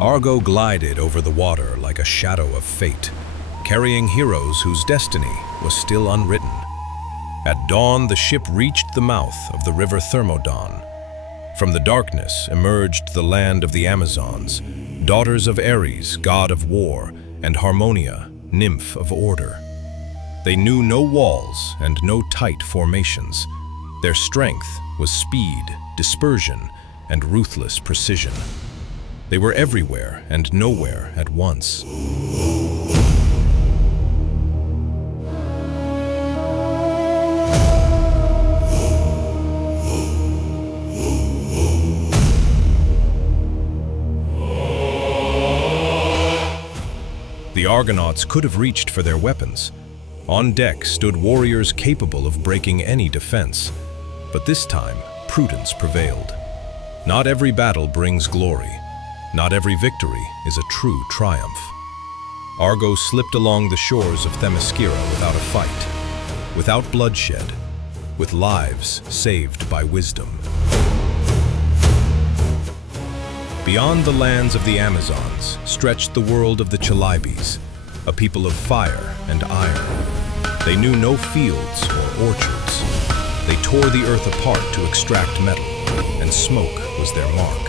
Argo glided over the water like a shadow of fate, carrying heroes whose destiny was still unwritten. At dawn, the ship reached the mouth of the river Thermodon. From the darkness emerged the land of the Amazons, daughters of Ares, god of war, and Harmonia, nymph of order. They knew no walls and no tight formations. Their strength was speed, dispersion, and ruthless precision. They were everywhere and nowhere at once. The Argonauts could have reached for their weapons. On deck stood warriors capable of breaking any defense. But this time, prudence prevailed. Not every battle brings glory. Not every victory is a true triumph. Argo slipped along the shores of Themyscira without a fight, without bloodshed, with lives saved by wisdom. Beyond the lands of the Amazons stretched the world of the Chalybes, a people of fire and iron. They knew no fields or orchards. They tore the earth apart to extract metal, and smoke was their mark.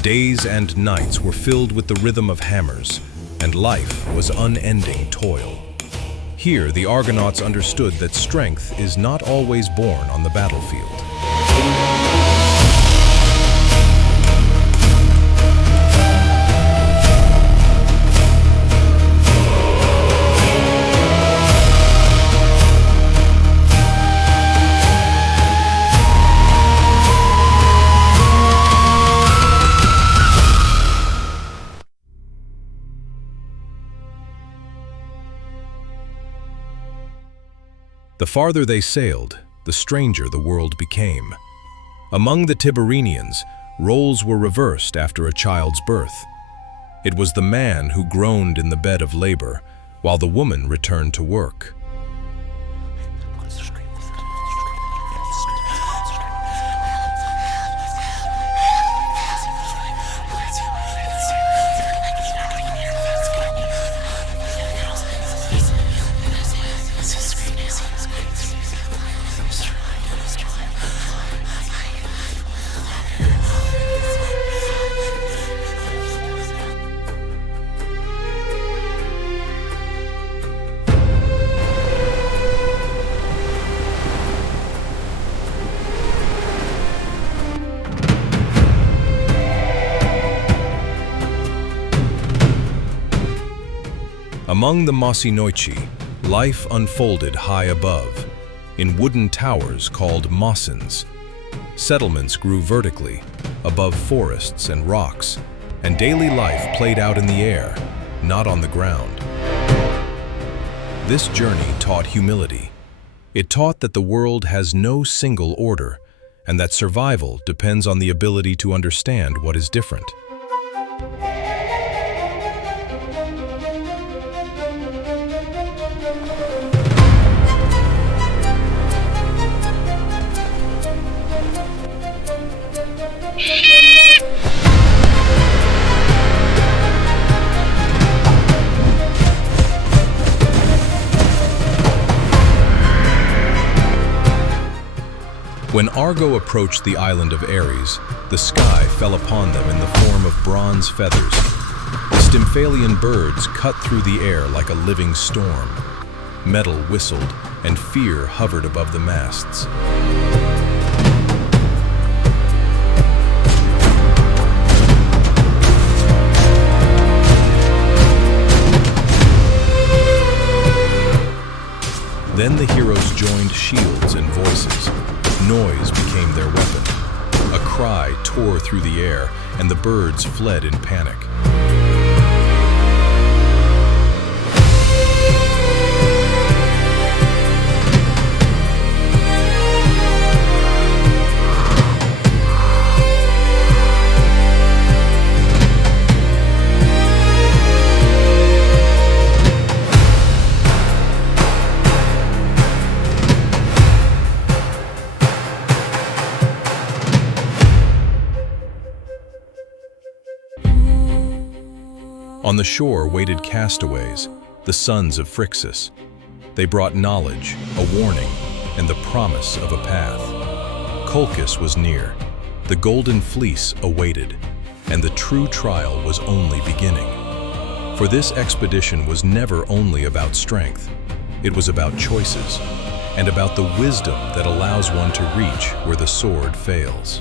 Days and nights were filled with the rhythm of hammers, and life was unending toil. Here, the Argonauts understood that strength is not always born on the battlefield. The farther they sailed, the stranger the world became. Among the Tibarenians, roles were reversed after a child's birth. It was the man who groaned in the bed of labor, while the woman returned to work. Among the Mossynoeci, life unfolded high above, in wooden towers called mossins. Settlements grew vertically, above forests and rocks, and daily life played out in the air, not on the ground. This journey taught humility. It taught that the world has no single order, and that survival depends on the ability to understand what is different. When Argo approached the island of Ares, the sky fell upon them in the form of bronze feathers. The Stymphalian birds cut through the air like a living storm. Metal whistled, and fear hovered above the masts. Then the heroes joined shields and voices. Noise became their weapon. A cry tore through the air, and the birds fled in panic. On the shore waited castaways, the sons of Phrixus. They brought knowledge, a warning, and the promise of a path. Colchis was near. The Golden Fleece awaited, and the true trial was only beginning. For this expedition was never only about strength. It was about choices, and about the wisdom that allows one to reach where the sword fails.